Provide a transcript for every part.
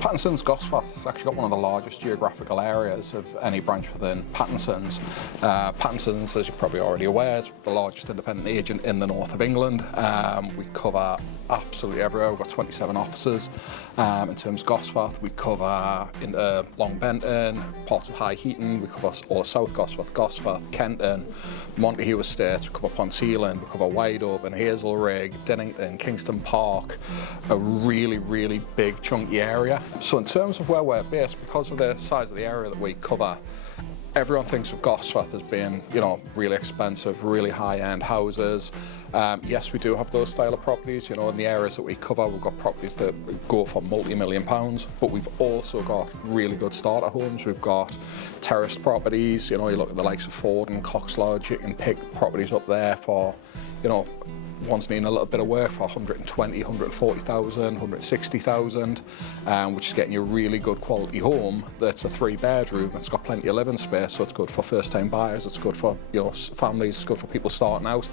Pattinson's Gosforth has actually got one of the largest geographical areas of any branch within Pattinson's. Pattinson's, as you're probably already aware, is the largest independent agent in the north of England. We cover absolutely everywhere. We've got 27 offices. In terms of Gosforth, we cover into Long Benton, parts of High Heaton, we cover all of South Gosforth, Gosforth, Kenton, Montague Estates, we cover Ponteland, we cover Wide Open, Hazelrig, Dinnington, Kingston Park, a really, really big chunky area. So in terms of where we're based, because of the size of the area that we cover, everyone thinks of Gosforth as being, you know, really expensive, really high-end houses. Yes, we do have those style of properties. You know, in the areas that we cover, we've got properties that go for multi-million pounds, but we've also got really good starter homes. We've got terraced properties. You know, you look at the likes of Ford and Cox Lodge, you can pick properties up there for, you know, one's needing a little bit of work for 120, 140,000, 160,000, which is getting you a really good quality home that's a 3-bedroom. It's got plenty of living space, so it's good for first-time buyers. It's good for, you know, families. It's good for people starting out.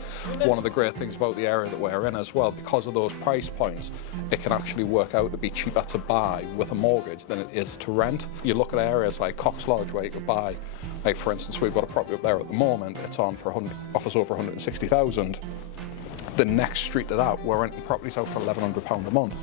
One of the great things about the area that we're in as well, because of those price points, it can actually work out to be cheaper to buy with a mortgage than it is to rent. You look at areas like Cox Lodge where you could buy, like for instance, we've got a property up there at the moment. It's on for offers over 160,000. The next street to that, we're renting properties out for £1,100 a month.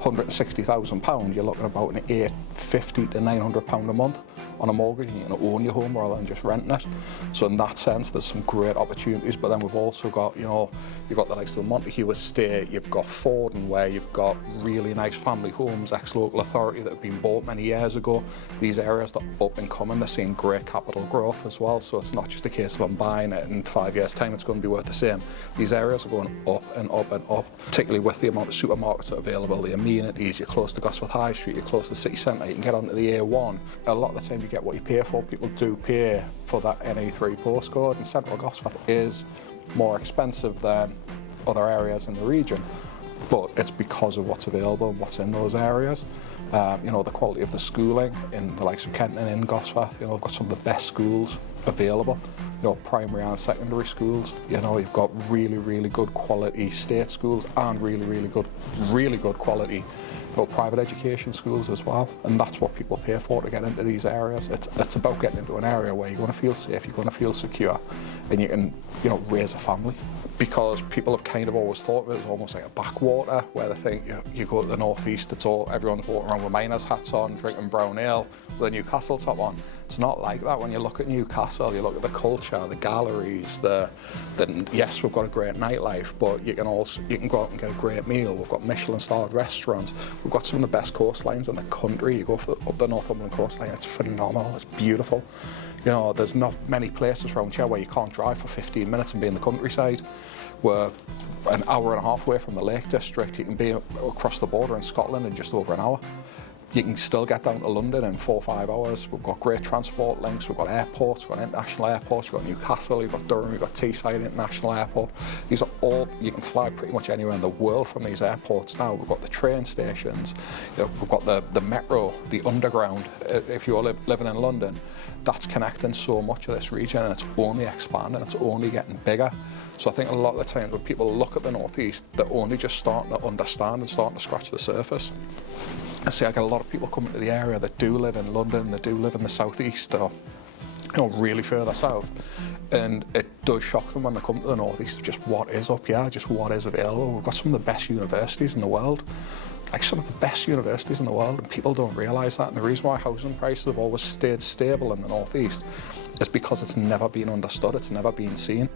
£160,000, you're looking at about an £850 to £900 a month on a mortgage, and you can own your home rather than just renting it. So in that sense, there's some great opportunities. But then we've also got, you know, you've got the likes of the Montague Estate, you've got Forden, where you've got really nice family homes, ex-local authority that have been bought many years ago. These areas that are up and coming, they're seeing great capital growth as well. So it's not just a case of I'm buying it in 5 years' time, it's going to be worth the same. These areas are going up and up and up, particularly with the amount of supermarkets that are available, the amenities. You're close to Gosforth High Street, you're close to the city centre, you can get onto the A1. A lot of the time you get what you pay for. People do pay for that NA3 postcode, and central Gosforth is more expensive than other areas in the region, but it's because of what's available and what's in those areas. You know, the quality of the schooling in the likes of Kenton and in Gosforth, you know, we've got some of the best schools available, you know, primary and secondary schools. You know, you've got really, really good quality state schools and really good quality, you know, private education schools as well. And that's what people pay for to get into these areas. It's about getting into an area where you're going to feel safe, you're going to feel secure, and you can, you know, raise a family. Because people have kind of always thought of it as almost like a backwater, where they think, you know, you go to the northeast, it's all, everyone's walking around with miners' hats on, drinking brown ale with a Newcastle top on. It's not like that. When you look at Newcastle, you look at the culture, the galleries, yes, we've got a great nightlife, but you can go out and get a great meal. We've got Michelin-starred restaurants. We've got some of the best coastlines in the country. You go up the Northumberland coastline, it's phenomenal, it's beautiful. You know, there's not many places around here where you can't drive for 15 minutes and be in the countryside. We're an hour and a half away from the Lake District. You can be across the border in Scotland in just over an hour. You can still get down to London in 4 or 5 hours. We've got great transport links. We've got airports, we've got international airports. We've got Newcastle, you've got Durham, you've got Teesside International Airport. These are all, you can fly pretty much anywhere in the world from these airports now. We've got the train stations, you know, we've got the metro, the underground. If you're living in London, that's connecting so much of this region, and it's only expanding, it's only getting bigger. So I think a lot of the time when people look at the northeast, they're only just starting to understand and starting to scratch the surface. I see I get a lot of people coming to the area that do live in London, that do live in the southeast, or, you know, really further south, and it does shock them when they come to the northeast of just what is up here, just what is available. We've got some of the best universities in the world, like some of the best universities in the world, and people don't realise that. And the reason why housing prices have always stayed stable in the northeast is because it's never been understood, it's never been seen.